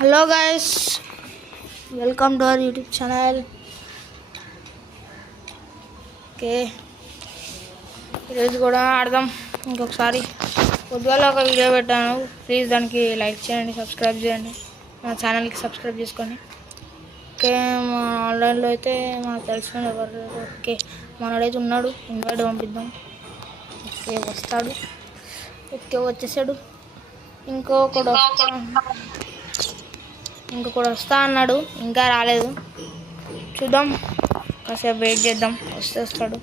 Hello guys, welcome to our YouTube channel. Okay, ఈరోజు కూడా ఆడదాం. ఇంకొకసారి పొద్దుగాల ఒక వీడియో పెట్టాను, ప్లీజ్ దానికి లైక్ చేయండి, సబ్స్క్రైబ్ చేయండి, మా ఛానల్కి సబ్స్క్రైబ్ చేసుకోండి. ఓకే, మా ఆన్లైన్లో అయితే మనకు తెలిసిన ఎవరు. ఓకే, మనోడైతే ఉన్నాడు, ఇన్వైట్ పంపిద్దాం. ఓకే, వస్తాడు. ఓకే, వచ్చేసాడు. ఇంకొకడు వస్తా అన్నాడు, ఇంకా రాలేదు. చూద్దాం, కాసేపు వెయిట్ చేద్దాం. వస్తాడు,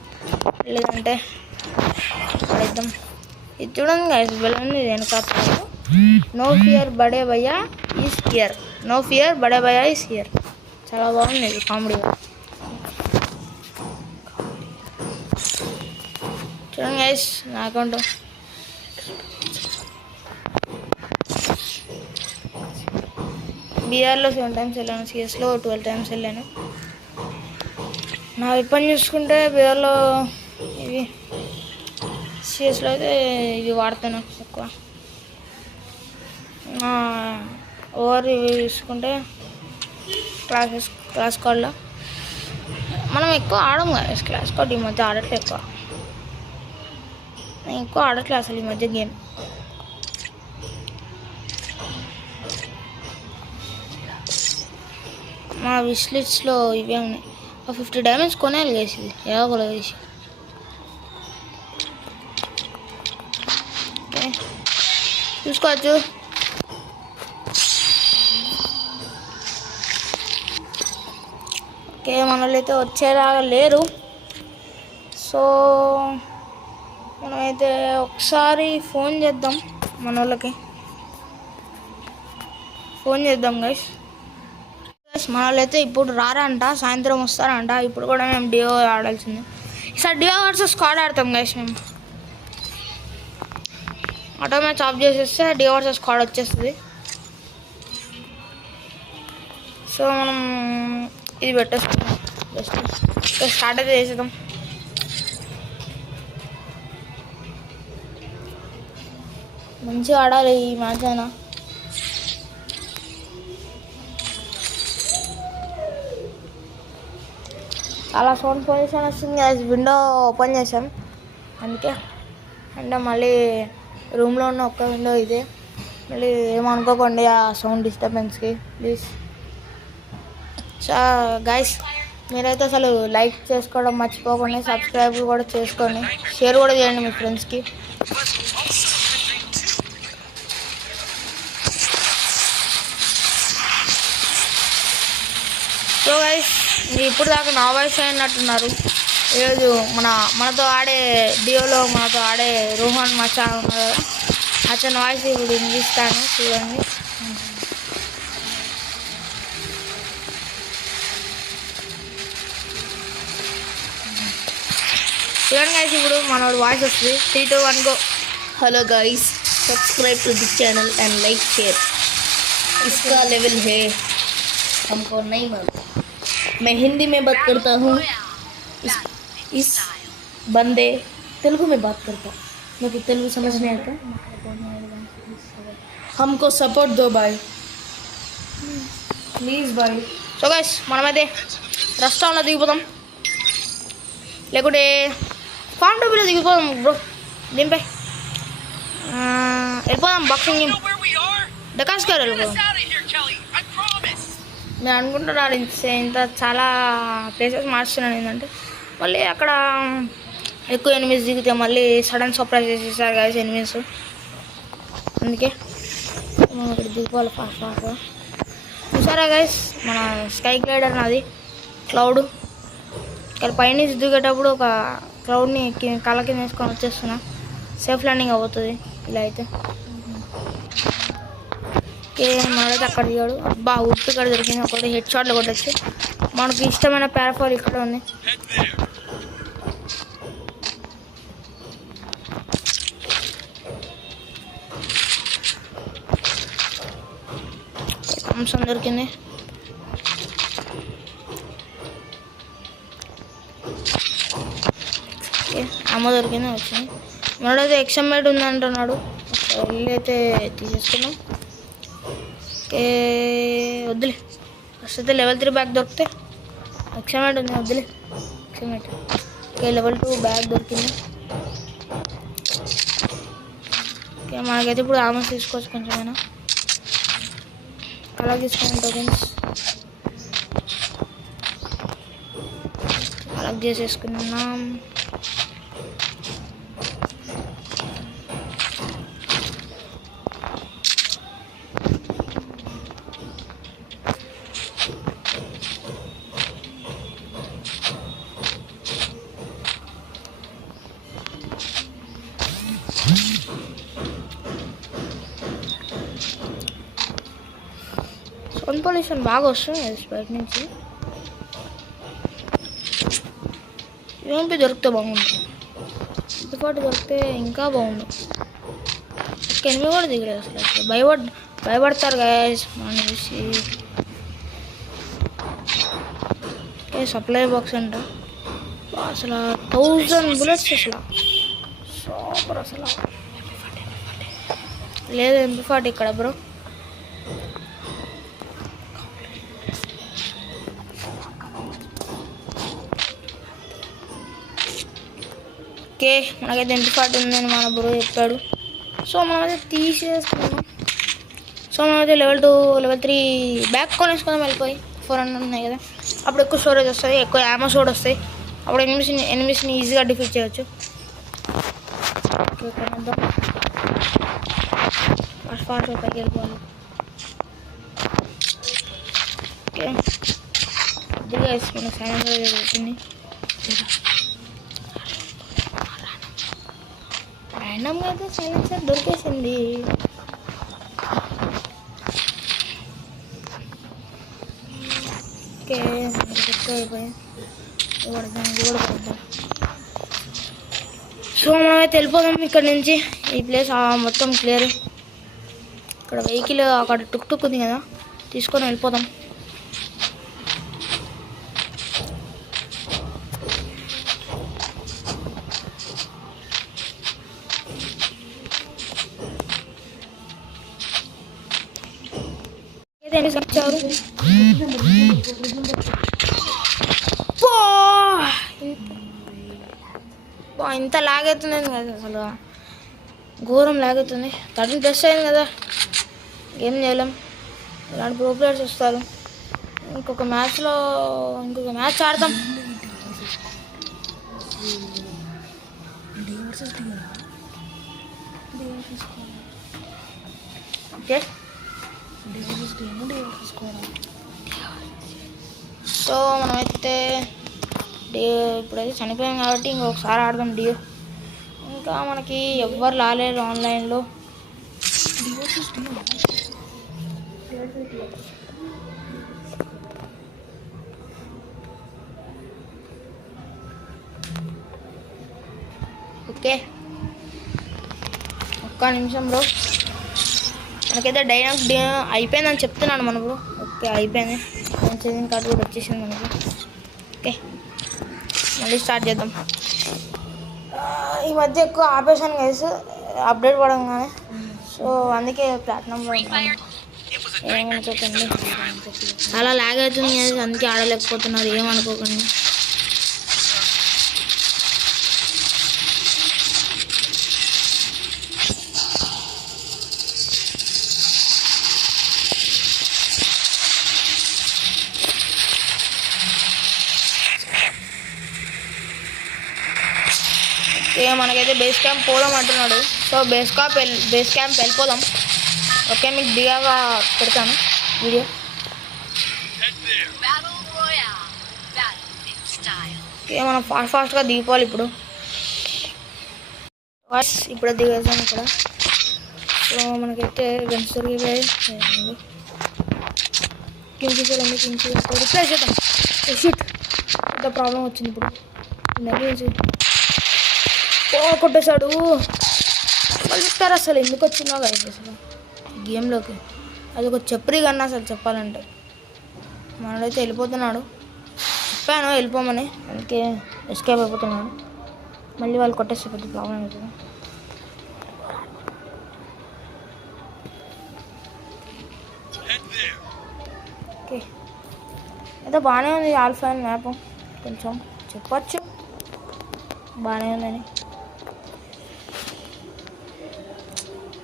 లేదంటే పడేద్దాం. ఇది చూడండి గైస్, బెలూన్ వెనక నో ఫియర్ బడే భయ్యా ఈస్ హియర్, నో ఫియర్ బడే భయ్యా ఈస్ హియర్. చాలా బాగుంది ఇది, కామెడీగా. చూడండి గైస్, నా అకౌంట్ బీఆర్లో 7 times వెళ్ళాను, సిఎస్లో 12 times వెళ్ళాను. నా వెపన్ చూసుకుంటే బీఆర్లో ఇవి, సిఎస్లో అయితే ఇవి వాడతాను ఎక్కువ. ఓవర్ ఇవి చూసుకుంటే క్లాస్ కార్డ్లో మనం ఎక్కువ ఆడము కదా. క్లాస్ కార్డ్ ఈ మధ్య ఆడట్లే ఎక్కువ, నేను ఎక్కువ ఆడట్లే అసలు ఈ మధ్య గేమ్. మా విష్ లిస్ట్లో ఇవే ఉన్నాయి. 50 diamonds కొనేయాలి వేసింది, ఏదో కూడా వేసి. ఓకే, చూసుకోవచ్చు. ఓకే, మన వాళ్ళు అయితే వచ్చేలాగా లేరు. సో మనమైతే ఒకసారి ఫోన్ చేద్దాం, మన వాళ్ళకి ఫోన్ చేద్దాం గైస్. మన వాళ్ళు అయితే ఇప్పుడు రారంట, సాయంత్రం వస్తారంట. ఇప్పుడు కూడా మేము డియో ఆడాల్సిందే. ఈసారి డియో వర్సెస్ స్క్వాడ్ ఆడతాం గైస్. మేము ఆటో మ్యాచ్ ఆఫ్ చేసేస్తే డియో వర్సెస్ స్క్వాడ్ వచ్చేస్తుంది. సో మనం ఇది పెట్టేస్తాం, జస్ట్ స్టార్ట్ అయితే చేసేద్దాం. మంచిగా ఆడాలి ఈ మ్యాచ్ అయినా. చాలా సౌండ్ పొల్యూషన్ వస్తుంది. విండో ఓపెన్ చేసాం అందుకే. అంటే మళ్ళీ రూమ్లో ఉన్న ఒక్క విండో ఇదే, మళ్ళీ ఏమనుకోకండి ఆ సౌండ్ డిస్టర్బెన్స్కి ప్లీజ్. గైస్, మీరైతే అసలు లైక్ చేసుకోవడం మర్చిపోకండి, సబ్స్క్రైబ్ కూడా చేసుకోండి, షేర్ కూడా చేయండి మీ ఫ్రెండ్స్కి. సో గైస్, ఇప్పుడు దాకా నా వాయిస్ అయినట్టున్నారు. ఈరోజు మనతో ఆడే డియోలో మనతో ఆడే రోహన్ మచ్చా ఉన్నారు కదా, అతని వాయిస్ ఇప్పుడు వినిపిస్తాను, చూడండి. చూడండి గైస్, ఇప్పుడు మనోడు వాయిస్ వస్తుంది. 3, 2, 1 go. Hello guys, subscribe to the channel and like share. इसका लेवल है हमको नहीं मालूम. मैं हिंदी में बात करता हूँ, इस बंदे तेलुगु में बात करता. मेरे को तेलुगु समझ नहीं आता. हमको सपोर्ट दो भाई, प्लीज़ भाई. సో గైస్, మనమైతే రెస్టారెంట్లో దిగిపోతాం, లేకుంటే ఫామ్ టూబీలో దిగిపోదాం బ్రో. దీనిపై వెళ్ళిపోదాం, బాక్సింగ్ గేమ్ డకాస్ గారు వెళ్ళిపోదాం. నేను అనుకుంటున్నాను ఇంత చాలా ప్లేసెస్ మార్చుతున్నాను. ఏంటంటే మళ్ళీ అక్కడ ఎక్కువ ఎనిమిస్ దిగితే మళ్ళీ సడన్ సర్ప్రైజ్ చేసేసారు గైస్ ఎనిమిస్. అందుకే మనం ఇక్కడ దిగిపోవాలి ఫాస్ట్గా. చూసారా గైస్, మన స్కై గ్లైడర్ నాది క్లౌడ్. ఇక్కడ పైనుంచి దిగేటప్పుడు ఒక క్లౌడ్ని కళ్ళ కింద వేసుకొని వచ్చేస్తున్నా. సేఫ్ ల్యాండింగ్ అవుతుంది ఇలా అయితే. ఓకే, మనైతే అక్కడ దిగాడు. అబ్బా, ఉప్పు ఇక్కడ దొరికింది, ఒకటి హెడ్ షాట్లో కొట్టచ్చు. మనకు ఇష్టమైన ప్యారాఫాల్ ఇక్కడ ఉంది. అంశం దొరికింది. ఓకే, అమ్మ దొరికింది, వచ్చింది. మనోడైతే ఎక్సమ్మేట్ ఉంది అంటున్నాడు. ఇల్లు అయితే తీసేసుకున్నాం. ఓకే వద్దులే. ఫస్ట్ అయితే లెవెల్ 3 బ్యాగ్ దొరికితే ఎక్స్ఎమేట్ ఉంది, వద్దులే ఎక్స్ఎమేట్. ఓకే లెవెల్ 2 బ్యాగ్ దొరికింది. ఓకే మనకైతే ఇప్పుడు ఆమర్స్ తీసుకోవచ్చు కొంచెమైనా. అలా తీసుకోండి టోకెన్స్, అలా చేసేసుకున్నాం. సౌండ్ పొల్యూషన్ బాగా వస్తుంది బయట నుంచి. యూఎంపీ దొరికితే బాగుంది, ఇంతపాటు దొరికితే ఇంకా బాగుంది. ఎనిమిది కూడా దిగలేదు అసలు, భయపడతారు గాయస్ మనం చూసి. ఓకే సప్లై బాక్స్ అంట, అసలు 1000 బుల్లెట్స్ అసలు సూపర్ అసలు. లేదు MP40 ఇక్కడ బ్రో. ఓకే మనకైతే MP40 ఉందని మన బ్రో చెప్పాడు. సో మనమైతే తీసేసుకున్నాం. సో మనమైతే లెవెల్ 2 లెవెల్ 3 బ్యాక్ కొనేసుకుందాం వెళ్ళిపోయి. 400 ఉన్నాయి కదా, అప్పుడు ఎక్కువ స్టోరేజ్ వస్తుంది, ఎక్కువ యామోస్ కూడా వస్తాయి. అప్పుడు ఎనిమిస్ని ఈజీగా డిఫీట్ చేయవచ్చు. ఓకే కొనేద్దాం, ఫాస్ట్ పైకి వెళ్ళిపోవాలి. ఓకే కొద్దిగా మన సైలెన్స్ వచ్చింది. ర్యాండమ్గా అయితే సైలెన్సర్ దొరికేసింది. ఓకే ఎక్కువైపోయాయి, ఇది కూడా పడతాం. సో మనమైతే వెళ్ళిపోదాం ఇక్కడ నుంచి. ఈ ప్లేస్ మొత్తం క్లియర్. ఇక్కడ వెహికల్ అక్కడ టుక్ ఉంది కదా, తీసుకొని వెళ్ళిపోదాం. వచ్చారు ఇంత లాగవుతుంది కదా, అసలు ఘోరం లాగవుతుంది. 13+ అయింది కదా, ఏం చేయలేం. ఇలాంటి ప్రో ప్లేయర్స్ వస్తారు. ఇంకొక మ్యాచ్ ఆడతాం. ఓకే సో మనమైతే ఇప్పుడైతే చనిపోయాం కాబట్టి ఇంకొకసారి ఆడదాం డియో. ఇంకా మనకి ఎవ్వరు రాలేరు ఆన్లైన్లో. ఓకే ఒక్క నిమిషం బ్రో, మనకైతే డైనామిక్ అయిపోయిందని చెప్తున్నాను మన బ్రో. ఓకే అయిపోయింది, సేవింగ్ కార్డు కూడా వచ్చేసింది మనకి. ఓకే మళ్ళీ స్టార్ట్ చేద్దాం. ఈ మధ్య ఎక్కువ ఆపేసాను గైస్ అప్డేట్ పడంగానే, సో అందుకే ప్లాటినంలో ఏమనుకోకండి. చాలా లాగ్ అవుతుంది గైస్, అందుకే ఆడలేకపోతున్నారు, ఏమనుకోకండి. మనకైతే బేస్ క్యాంప్ పోదాం అంటున్నాడు. సో బేస్ క్యాంప్ వెళ్ళిపోదాం. ఓకే మీకు దిగాగా పెడతాను వీడియో. ఓకే మనం ఫాస్ట్గా దిగిపోవాలి ఇప్పుడు. ఇప్పుడు దిగేసాం ఇక్కడ. సో మనకైతే గన్స్ దొరికిపోయాయి. రిప్లేస్ చేద్దాం. షూట్ పెద్ద ప్రాబ్లం వచ్చింది ఇప్పుడు. కొట్టేశాడు. వాళ్ళు చెప్తారు అసలు ఎందుకు వచ్చిందో కదా అసలు గేమ్లోకి. అది ఒక చెప్పరి కన్నా అసలు చెప్పాలంటే. మనడైతే వెళ్ళిపోతున్నాడు, చెప్పాను వెళ్ళిపోమని, అందుకే ఎస్కేప్ అయిపోతున్నాడు. మళ్ళీ వాళ్ళు కొట్టేస్తే పెద్ద ప్రాబ్లం అవుతుంది. అయితే బాగానే ఉంది ఆల్ఫా అండ్ మ్యాప్, కొంచెం చెప్పచ్చు బాగానే ఉందని.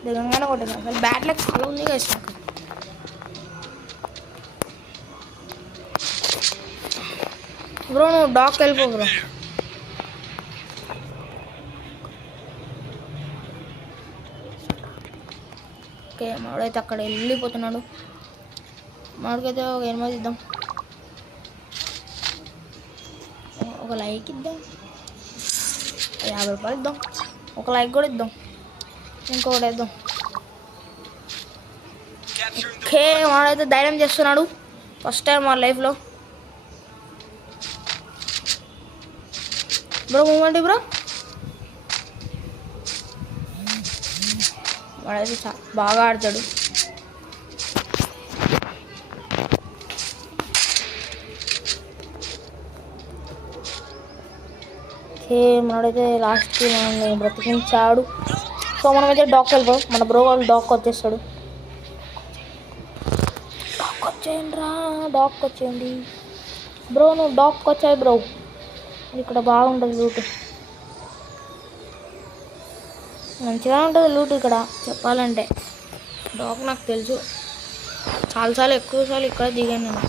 దిగంగానే కొట్టింది అసలు, బ్యాట్ లెక్క చాలా ఉంది కదా నాకు. బ్రో నువ్వు డాక్కి వెళ్ళిపో బ్రో. ఓకే మాడైతే అక్కడ వెళ్ళిపోతున్నాడు. మాడికైతే ఒక 8 ఇద్దాం, ఒక లైక్ ఇద్దాం, 50 రూపాయలు ఇద్దాం, ఒక లైక్ కూడా ఇద్దాం, ఇంకొకటి వేద్దాం. ఓకే వాడైతే ధైర్యం చేస్తున్నాడు ఫస్ట్ టైం మా లైఫ్లో. బ్రో మూమెంట్ బ్రో, వాడైతే బాగా ఆడతాడు. మనడైతే లాస్ట్కి మనల్ని బ్రతికించాడు. సో మనమైతే డాక్కి వెళ్ళిపోయాం, మన బ్రో వాళ్ళు డాక్కి వచ్చేస్తాడు. డాక్కి వచ్చేయండి రా, డాక్కి వచ్చేయండి బ్రో, నువ్వు డాక్కి వచ్చాయి బ్రో. ఇక్కడ బాగుంటుంది లూట్, మంచిగా ఉంటుంది లూట్ ఇక్కడ చెప్పాలంటే. డాక్ నాకు తెలుసు, చాలాసార్లు ఎక్కువసార్లు ఇక్కడ దిగాను నేను.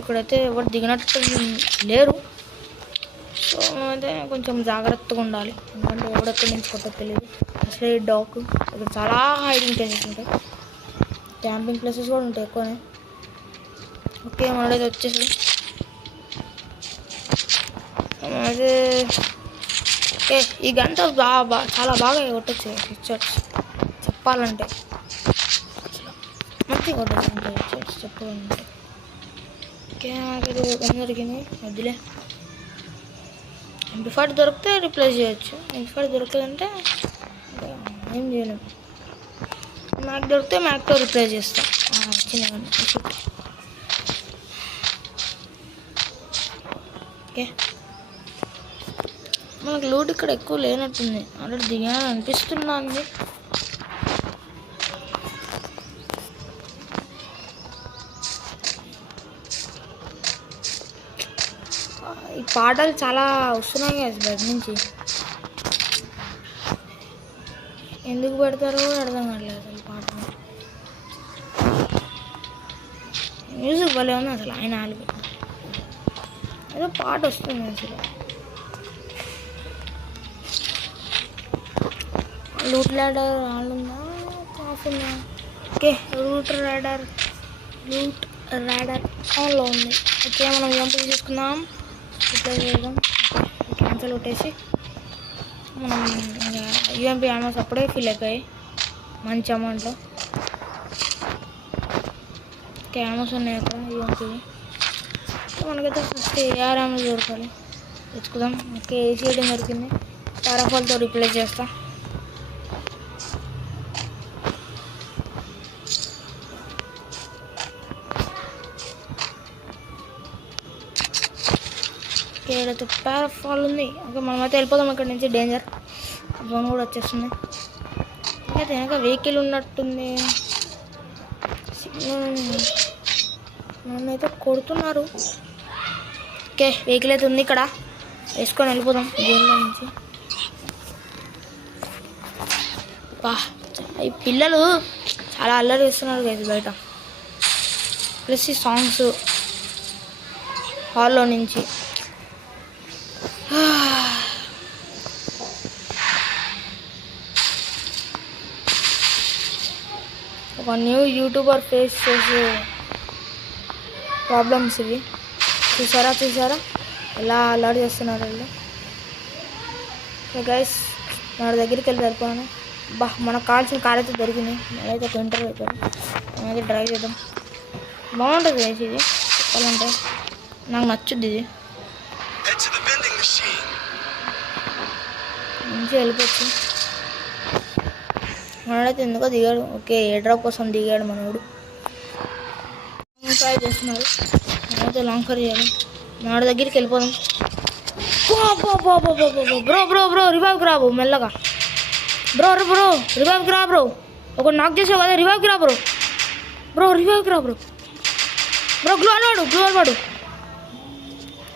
ఇక్కడైతే ఎవరు దిగినట్టు లేరు. సో అయితే కొంచెం జాగ్రత్తగా ఉండాలి, ఎందుకంటే ఎవడెక్కడి నుంచి కొట్టో తెలియదు. అసలే డాక్ ఇక్కడ చాలా హైడింగ్ ప్లేసెస్ ఉంటాయి, క్యాంపింగ్ ప్లేసెస్ కూడా ఉంటాయి ఎక్కువనే. ఓకే మనడైతే వచ్చేసి అయితే ఓకే ఈ గంట చాలా బాగా కొట్టచ్చు హెడ్షాట్స్ చెప్పాలంటే, మంచిగా కొట్టచ్చు అంటే హెడ్షాట్స్ చెప్పాలంటే. ఓకే నాకు గన్ దొరికింది, వద్దులే. MP5 దొరికితే రిప్లేస్ చేయొచ్చు, MP5 దొరకదంటే ఏం చేయలేము. మ్యాక్ దొరికితే మ్యాక్తో రిప్లేస్ చేస్తాం చిన్నగా. ఓకే మనకు లూట్ ఇక్కడ ఎక్కువ లేనట్టుంది, ఆల్రెడీ దిగాను అనిపిస్తుంది. ఈ పాటలు చాలా వస్తున్నాయి కదా బయట నుంచి, ఎందుకు పెడతారో అర్థం కావట్లేదు అసలు. పాటలు మ్యూజిక్ భలే ఉంది అసలు, ఆయన ఆలికి ఏదో పాట వస్తుంది అసలు. లూట్ ల్యాడర్ ఆన్ ఉందా, ఆఫ్ ఉందా? ఓకే లూట్ ర్యాడర్ ఆన్లో ఉంది. ఓకే మనం యూఎంపీ తీసుకుందాం, రిప్లై చేద్దాం. క్యాన్సల్ కొట్టేసి మనం యూఎంపీ యామోస్ అప్పుడే ఫిల్ అయిపోయాయి మంచి అమౌంట్లో. ఓకే యామోస్ ఉన్నాయి అక్కడ యూఎంపీ. మనకైతే ఫస్ట్ ఏఆర్ యామోస్ దొరకాలి, తెచ్చుకుందాం. ఓకే ఏసీఐడి దొరికింది, పారాఫాల్తో రిప్లేస్ చేస్తా. ఏదైతే పారాఫాల్ ఉంది. ఓకే మనమైతే వెళ్ళిపోదాం ఇక్కడ నుంచి, డేంజర్ జోన్ కూడా వచ్చేస్తుంది. అయితే వెనక వెహికల్ ఉన్నట్టుంది, నన్నైతే కొడుతున్నారు. ఓకే వెహికల్ అయితే ఉంది ఇక్కడ, వేసుకొని వెళ్ళిపోదాం జోన్లో నుంచి. ఈ పిల్లలు చాలా అల్లరి చేస్తున్నారు కదా బయట, ప్లస్ ఈ సాంగ్స్ హాల్లో నుంచి. ఒక న్యూ యూట్యూబర్ ఫేస్ చేసే ప్రాబ్లమ్స్ ఇవి. చూసారా ఎలా అలర్ట్ చేస్తున్నారు వాళ్ళు. గైస్ మన దగ్గరికి వెళ్ళి సరిపోయాను. మనకు కావాల్సిన కార్ అయితే దొరికింది, నేనైతే ఒక ఇంటర్వ్యూ అయిపోయాను. నేనైతే డ్రైవ్ చేద్దాం, బాగుంటుంది గైస్ ఇది చెప్పాలంటే, నాకు నచ్చుద్ది ఇది. మంచిగా వెళ్ళిపోవచ్చు. మనోడైతే ఎందుకో దిగాడు. ఓకే ఏ డ్రాప్ కోసం దిగాడు మనోడు. ట్రై చేస్తున్నారు, మనైతే లాంగ్ ఫర్ చేయాలి. మనోడి దగ్గరికి వెళ్ళిపోదాం. బ్రో రివైవ్కి రా మెల్లగా. బ్రో రివైవ్కి రా బ్రో, ఒక నాక్ చేసావు కదా, రివైవ్కి రా బ్రో రివైవ్కి రా బ్రో గ్లోవల్ వాడు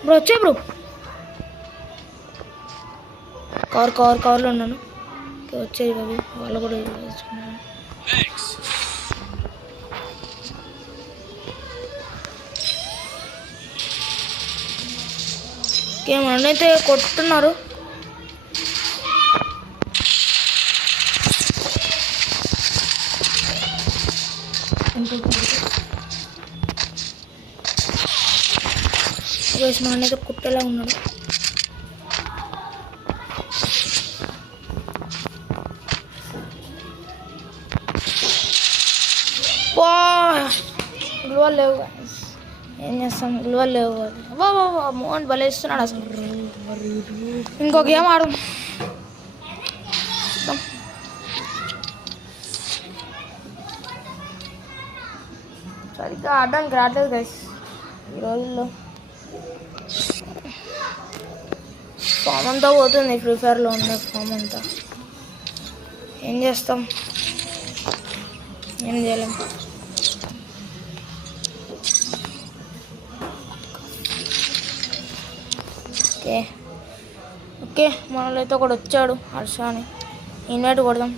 బ్రో వచ్చే బ్రో కవర్లో ఉన్నాను. వచ్చేది బాబు, వాళ్ళు కూడా వేసుకున్నారు. ఓకే మనైతే కొట్టున్నారు. మనైతే కుట్టేలా ఉన్నాడు. గ్లూవాల్ లేవు, ఏం చేస్తాం, గ్లూవాల్ లేవు. బాబా మోహన్ భలే ఇస్తున్నాడు అసలు. ఇంకో గేమ్ ఆడు. సరిగ్గా ఆడడానికి రావట్లేదు గైస్ ఈ రోజుల్లో. ఫామ్ అంతా పోతుంది ఫ్రీ ఫైర్లో ఉన్న ఫామ్ అంతా. ఏం చేస్తాం, ఏం చేయలేం. ఓకే ఓకే మనలో ఒకడు వచ్చాడు, హర్ష అని. ఇన్వైట్ కొడదాం.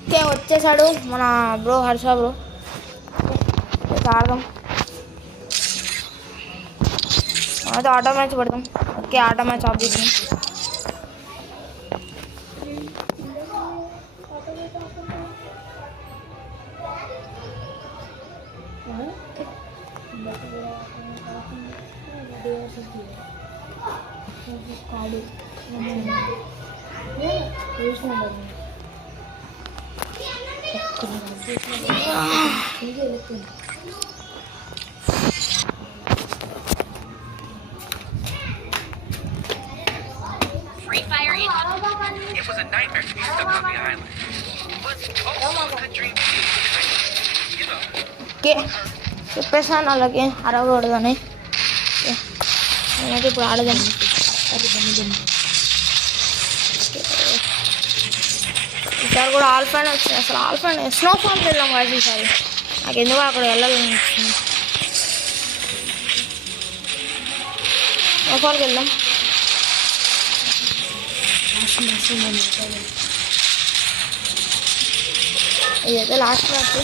ఓకే వచ్చేసాడు మన బ్రో, హర్ష బ్రో. ఆడదాం, అయితే ఆటో మ్యాచ్ పెడదాం. ఓకే ఆటో మ్యాచ్ ఆఫ్ చేసాం. Free Fire It was a nightmare to be stuck on the island. But also a dream to be you know. Okay చెప్పేసాను అలాగే అరవకూడదని. నేనైతే ఇప్పుడు ఆడదాం. ఈసారి కూడా ఆల్ఫాన్ వచ్చింది. అసలు ఆల్ఫాన్ స్నోఫాల్కి వెళ్దాం కాదు ఈసారి. నాకు ఎందుకు అక్కడ వెళ్ళాలనిపిస్తుంది. స్నోఫాల్కి వెళ్దాం. ఇదైతే last match.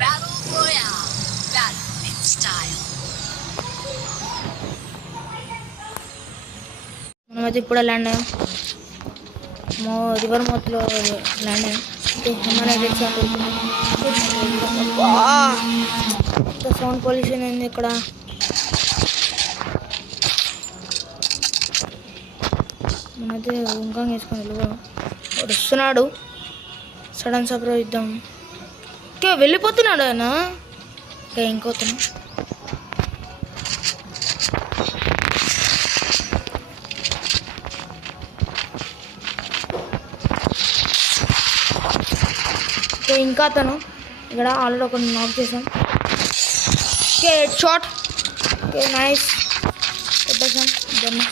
Battle Royale. Battle in style. మనమైతే ఇప్పుడే ల్యాండ్ అయ్యాం. రివర్ మౌత్లో ల్యాండ్ అయ్యాం. సౌండ్ పొల్యూషన్ ఏంది ఇక్కడ. మనైతే ఇంకా వేసుకొని వెళ్ళిపోయాం. వాడు వస్తున్నాడు, సడన్ సర్ప్రైజ్ ఇద్దాం. ఓకే వెళ్ళిపోతున్నాడు ఆయన. ఓకే ఇంకోతను. ఓకే ఇంకా అతను ఇక్కడ ఆల్రెడీ ఒకటి నాక్ చేసాం. Okay head shot. Okay nice పెట్టేసాం. దాన్ని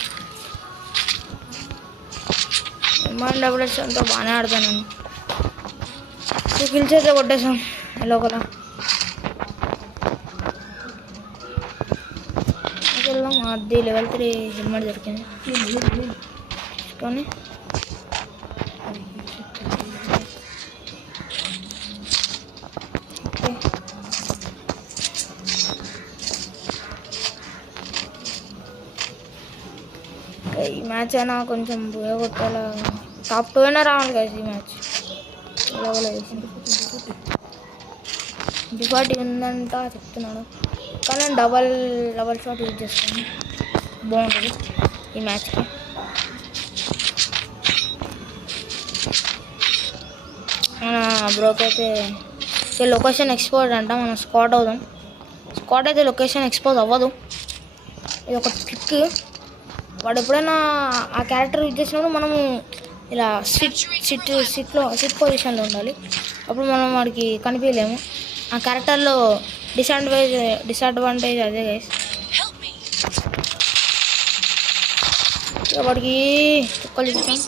డబుల్స్ అంతా బాగానే ఆడతాను నేను. కిల్స్ అయితే కొట్టేసాం ఎలా కదా. వెళ్దాం. అది లెవెల్ 3 హెల్మెట్ దొరికింది తీసుకొని. ఈ మ్యాచ్ అయినా కొంచెం ఉపయోగపడాలా. టాప్ 2 అయినా రావాలి కదా ఈ మ్యాచ్. డిఫాల్ట్ ఉందంట చెప్తున్నాడు, కానీ నేను డబల్ షాట్ యూజ్ చేస్తాను. బాగుంటుంది ఈ మ్యాచ్కి. మన బ్రోకి అయితే లొకేషన్ ఎక్స్పోజ్ అంట. మనం స్క్వాడ్ అవుదాం. స్క్వాడ్ అయితే లొకేషన్ ఎక్స్పోజ్ అవ్వదు. ఇది ఒక ట్రిక్. వాడు ఎప్పుడైనా ఆ క్యారెక్టర్ యూజ్ చేసినప్పుడు మనము ఇలా సిట్ పొజిషన్లో ఉండాలి. అప్పుడు మనం వాడికి కనిపించలేము. ఆ క్యారెక్టర్లో డిసడ్వాంటేజ్ అదే గైస్. వాడికి చుక్కలు ఇచ్చాం.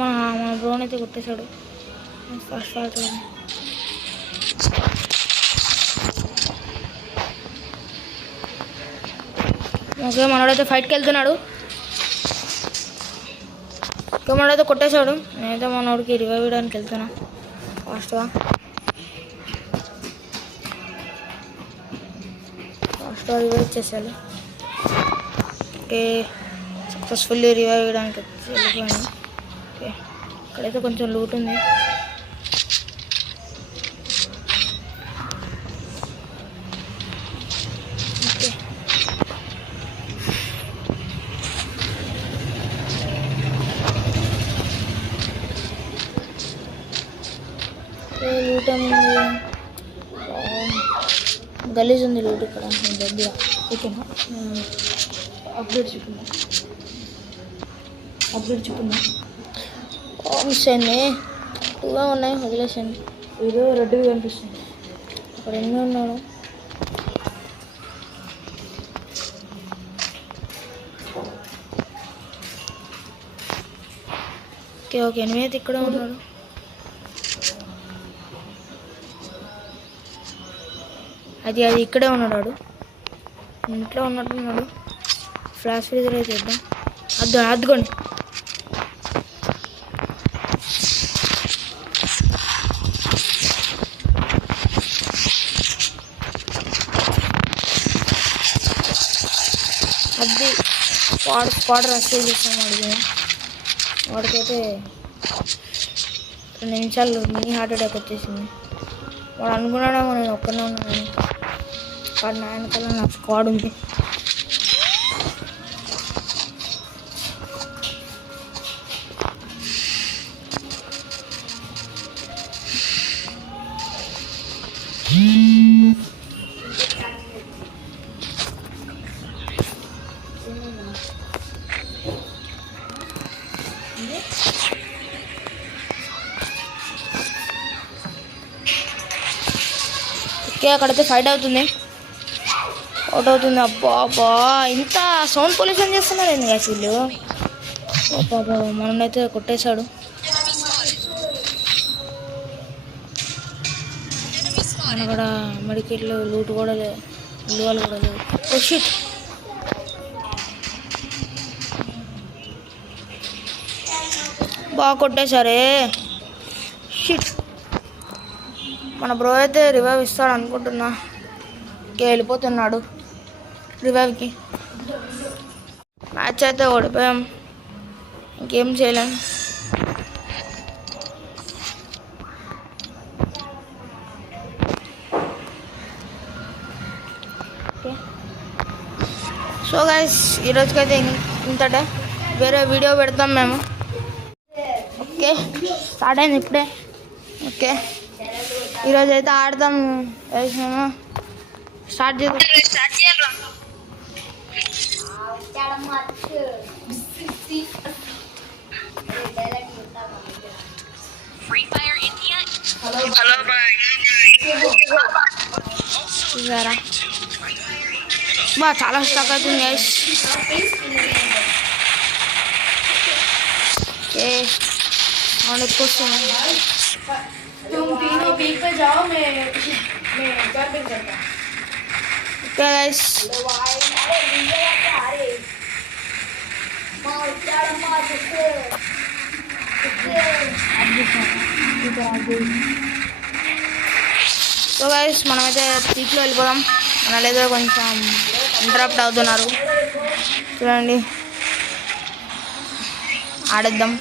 మన బ్రోన్ అయితే కొట్టేశాడు. ఫస్ట్ ఓకే మనోడైతే ఫైట్కి వెళ్తున్నాడు. ఓకే మనోడైతే కొట్టేశాడు. నేనైతే మనోడికి రివైవ్ ఇవ్వడానికి వెళ్తున్నా ఫాస్ట్గా రివైవ్ చేసేయాలి. ఓకే సక్సెస్ఫుల్లీ రివైవ్ ఇవ్వడానికి వెళ్ళిపోయాను. ఓకే ఇక్కడైతే కొంచెం లూట్ ఉంది. లూట్ ఏముంది, గలీజ్ ఉంది లూట్ ఇక్కడ దగ్గర. ఓకేనా అప్డేట్ చూపిందా మిస్ అయింది. టూగా ఉన్నాయి వదిలేసాను. ఏదో రెడ్గా కనిపిస్తుంది. అక్కడ ఎన్ని ఉన్నాడు. ఓకే ఓకే ఎనిమిది అయితే ఇక్కడ ఉన్నాడు. అది ఇక్కడే ఉన్నాడు. ఇంట్లో ఉన్నట్టున్నాడు. ఫ్లాష్ ఫ్రీజర్ అయితే చేద్దాం. అద్దుకోండి. అది స్క్వాడ్ రష్ చేస్తాం వాడికైతే 2 నిమిషాలు మినీ హార్ట్ అటాక్ వచ్చేసింది. వాడు అనుకున్నాడేమో నేను ఒక్కనే ఉన్నాను. వాడు నా వెనకాల నాకు స్క్వాడ్ ఉంది. ఓకే అక్కడైతే ఫైట్ అవుతుంది. అబ్బా ఇంత సౌండ్ పొల్యూషన్ చేస్తున్నారు ఏంది గాయస్ వీళ్ళు. అబ్బా మనమైతే కొట్టేశాడు. మన కూడా మెడికెట్లు లూట్ కూడా విలువలు కూడా లేవు. ఓ షిట్ బాగా కొట్టేశారే. షిట్ మన బ్రో అయితే రివైవ్ ఇస్తాడు అనుకుంటున్నా. ఓకే వెళ్ళిపోతున్నాడు రివైవ్కి. మ్యాచ్ అయితే ఓడిపోయాం, ఇంకేం చేయలేం. ఓకే సో గైస్ ఈరోజుకైతే ఇంతటే. వేరే వీడియో పెడతాం మేము. ఓకే స్టార్ట్ అయింది ఇప్పుడే. ఓకే ఈరోజు అయితే ఆడదాం. మేము స్టార్ట్ చేద్దాం. Free Fire India. చూసారా చాలా స్టాక్ అవుతుంది గైస్. ఓకే ఎక్కువ వస్తుంది. तुम तीनों पीक पे जाओ, मैं कैंपिंग करता हूँ. ओके गाइस సో గైస్ మనమైతే పీక్లో వెళ్ళిపోదాం. మన లేదా కొంచెం ఇంటరప్ట్ అవుతున్నారు చూడండి. ఆడేద్దాం.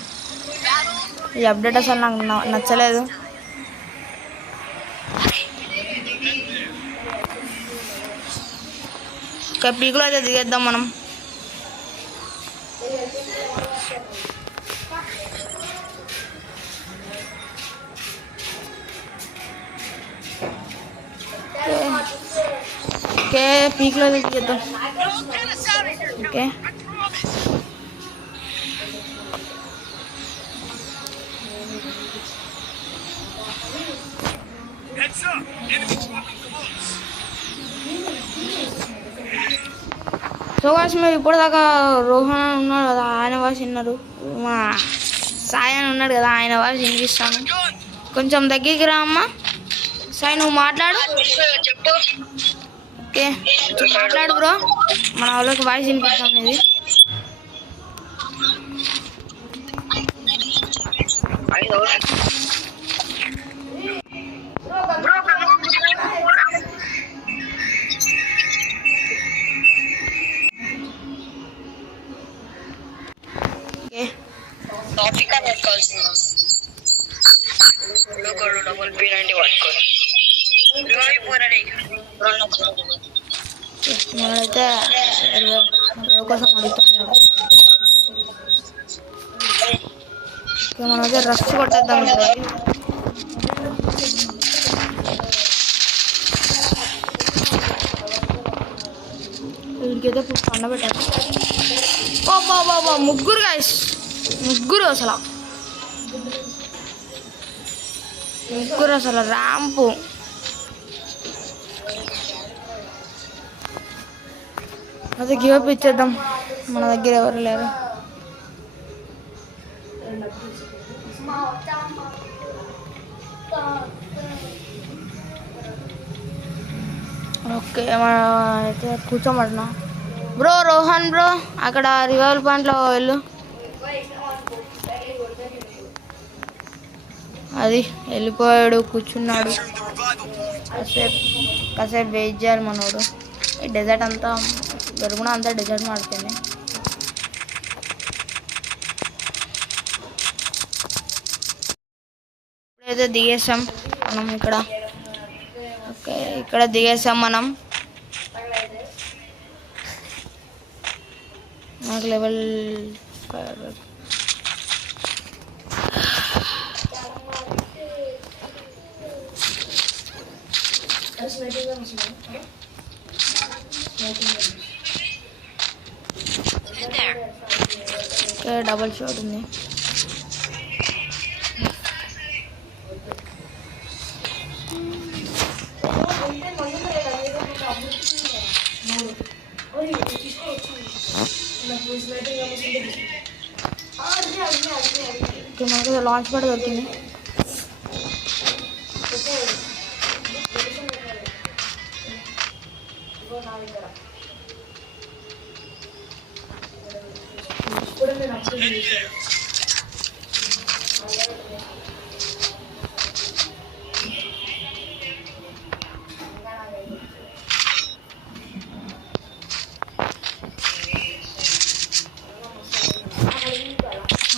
ఈ అప్డేట్ అసలు నాకు నచ్చలేదు. ఓకే పీక్లో అయితే దిగేద్దాం మనం. ఓకే పీక్లో దిగేద్దాం. Okay Heads up, enemies walking close. So guys మీరు ఇప్పటిదాకా రోహన్ ఉన్నాడు కదా, ఆయన వాయిస్ విన్నారు. మా సాయి అని ఉన్నాడు కదా, ఆయన వాయిస్ వినిపిస్తాను. ఒక కొంచెం దగ్గరికి రా అమ్మా. సాయి నువ్వు మాట్లాడు. చెప్పు. ఓకే కొంచెం మాట్లాడు బ్రో, మన వాళ్ళకి వాయిస్ వినిపిస్తాం ఇది. టాపిక్ అనేది కావాల్సింది డబుల్ P90 పట్టుకోండి. మనమైతే కోసం అడుగుతున్నాడు. మనమైతే రష్ కొట్టేద్దాం ఇప్పుడు. వీడికైతే ఇప్పుడు పండ పెట్టారు. బాబా ముగ్గురు గాయస్, ముగ్గురు అసలు ర్యాంపు. అదే గివప్ ఇచ్చేద్దాం, మన దగ్గర ఎవరు లేరు. ఓకే అయితే కూర్చోమంటున్నా. బ్రో రోహన్ బ్రో అక్కడ రివైవల్ పాయింట్లో వెళ్ళు. అది వెళ్ళిపోయాడు, కూర్చున్నాడు. కాసేపు వెయిట్ చేయాలి మనోడు. ఈ డెజర్ట్ అంతా దొరుకున అంతా డెజర్ట్ మాడిపోయింది. ఇప్పుడైతే దిగేసాం మనం ఇక్కడ. ఓకే ఇక్కడ దిగేసాం మనం. నాకు లెవెల్ 5 ఓకే డబుల్ షాట్ ఉంది. మనకు లాంచ్ ప్యాడ్ దొరికింది.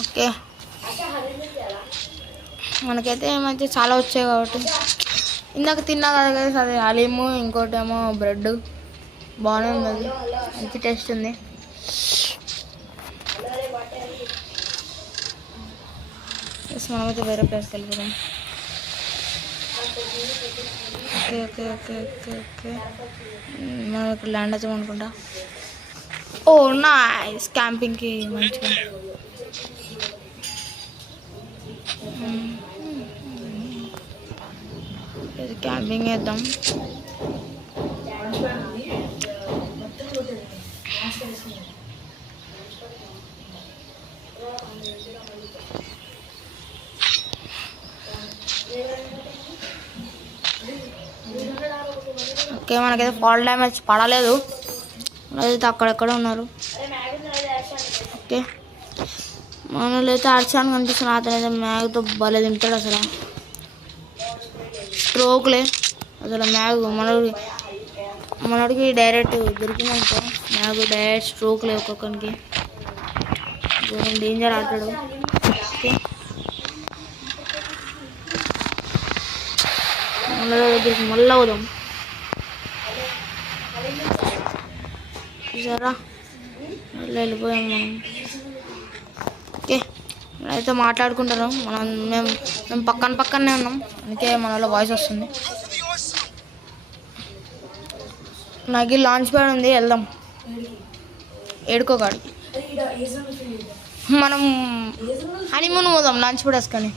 ఓకే మనకైతే ఏమైతే చాలా వచ్చాయి కాబట్టి. ఇందాక తిన్నా కదా కదా అది హలీము, ఇంకోటి ఏమో బ్రెడ్. బాగానే ఉంది, అది మంచి టేస్ట్ ఉంది. మనమైతే వేరే ప్లేస్కి వెళ్ళిపోదాం. Okay okay okay okay okay మనం ఇక్కడ ల్యాండ్ అవుతాం అనుకుంటా. ఓ నైస్, క్యాంపింగ్కి మంచిగా. క్యాంపింగ్ చేద్దాం. ఓకే మనకైతే ఫాల్ డ్యామేజ్ పడలేదు, అయితే అక్కడెక్కడ ఉన్నారు. ఓకే మనలో అయితే అర్చాను కనిపిస్తున్నా. అతనైతే మ్యాగ్తో భలే తింటాడు అసలు. స్ట్రోక్లే అసలు మ్యాగ్ మనోడికి డైరెక్ట్ దొరికిందనుకో మ్యాగ్ డైరెక్ట్ స్ట్రోక్లే ఒక్కొక్కరికి. డేంజర్ ఆడతాడు. ఓకే దగ్గరికి మళ్ళీ అవుదాం చూసారా, మళ్ళీ వెళ్ళిపోయాం మనం. ఓకే అయితే మాట్లాడుకుంటారు మేము పక్కనే ఉన్నాం, అందుకే మనలో వాయిస్ వస్తుంది. నాకు లాంచ్ ప్యాడ్ ఉంది, వెళ్దాం ఏడుకోగాడికి. మనం హనీమూన్ పోదాం లాంచ్ ప్యాడ్ వేసుకొని.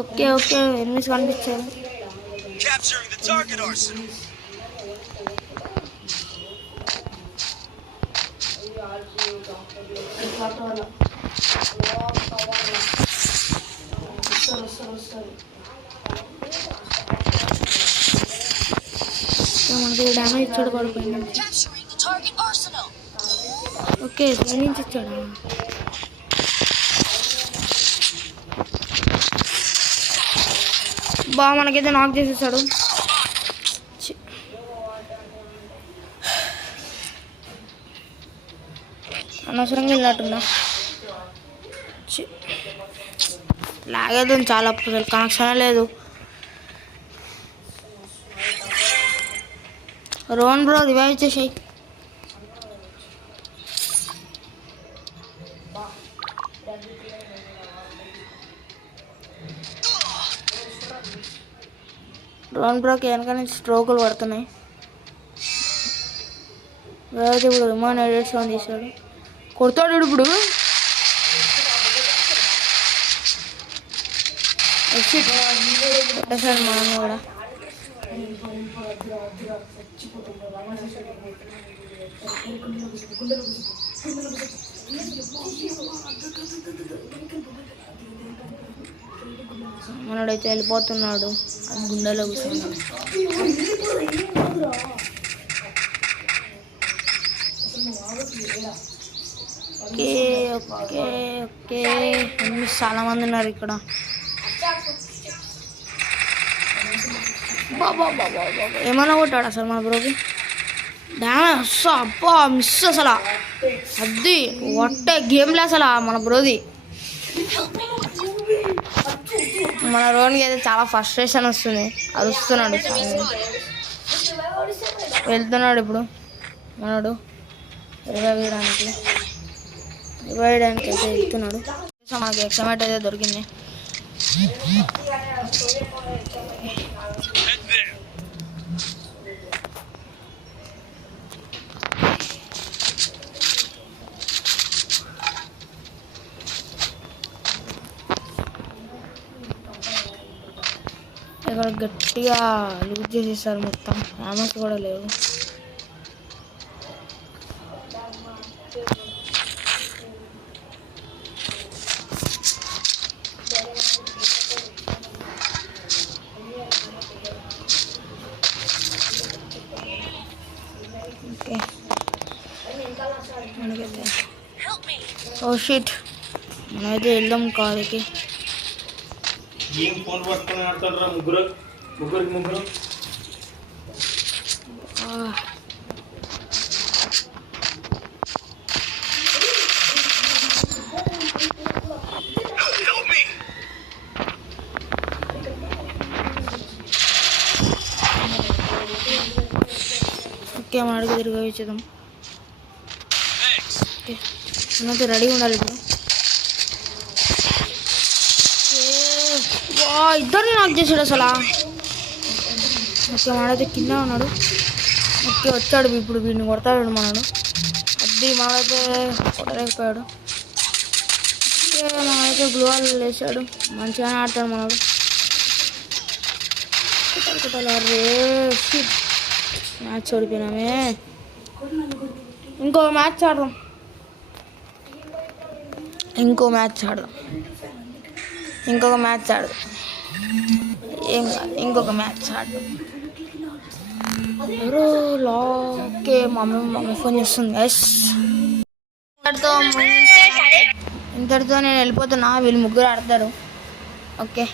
ఓకే ఓకే ఎనిమిది కనిపించారు. మనకి డ్యామేజ్ ఇచ్చాడు పడిపోయింది. Capturing the target arsenal. Okay side నుంచి ఇచ్చాడా? మనకైతే నాక్ చేసేసాడు. అనవసరంగా వెళ్ళినట్టున్నా. లాగేది చాలా అసలు కనెక్షన్ లేదు. రోన్ బ్రో రివైవ్ చేసాయి. రోన్ బ్రోకి వెనక నుంచి స్ట్రోకులు పడుతున్నాయి. వేరే ఇప్పుడు విమాన్ ఎడిట్స్ ఆన్ చేశాడు. కొడతాడు ఇప్పుడు. కొట్టేశాడు మనం కూడా. మనోడైతే వెళ్ళిపోతున్నాడు. ఆ గుండెలో కూర్చున్నాడు. ఓకే ఓకే ఓకే ఎనిమిస్ చాలా మంది ఉన్నారు ఇక్కడ. ఏమన్నా కొట్టాడు అసలు మన బ్రోకి. డ్యామేజ్ అబ్బా మిస్ అసలు. అది ఒట్టే గేమ్లే అసలు మన బ్రోది. మన రోన్కి అయితే చాలా ఫ్రస్ట్రేషన్ వస్తుంది. అరుస్తున్నాడు. వెళ్తున్నాడు ఇప్పుడు మనోడు రివైవ్ చేయడానికి అయితే వెళ్తున్నాడు. మనకి ఎక్సమేట్ అయితే దొరికింది. ఇక్కడ గట్టిగా లూజ్ చేసేసారు మొత్తం. ఆమెస్ కూడా లేవు. ఓకే మనకైతే ఓ షిట్ మనమైతే వెళ్దాం కారుకి. ఏం ఫోన్ పట్టుకొని ఆడుతారా ముగ్గురు? ఓకే మన అడిగి తిరిగి వచ్చేద్దాం. ఓకే మనైతే రెడీగా ఉండాలి ఇప్పుడు. ఇద్దరిని నాకు చేసాడు అసలు. ఓకే మనైతే కింద ఉన్నాడు. ఓకే వచ్చాడు ఇప్పుడు. వీడిని కొడతాడు మనడు. అది మనైతే కొట్టలేకపోయాడు. ఓకే మనైతే బ్లూ వాల్ వేసాడు. మంచిగానే ఆడతాడు మనడు. కొట్టాలి. అరే మ్యాచ్ ఓడిపోయినామే. ఇంకో మ్యాచ్ ఆడదాం. ఇంకొక మ్యాచ్ ఆడదాం. ఏం కాదు ఇంకొక మ్యాచ్ ఆడదాం. ఎవరో ఓకే మమ్మీ ఫోన్ చేస్తుంది. ఇంతటితో నేను వెళ్ళిపోతున్నా. వీళ్ళు ముగ్గురు ఆడతారు. ఓకే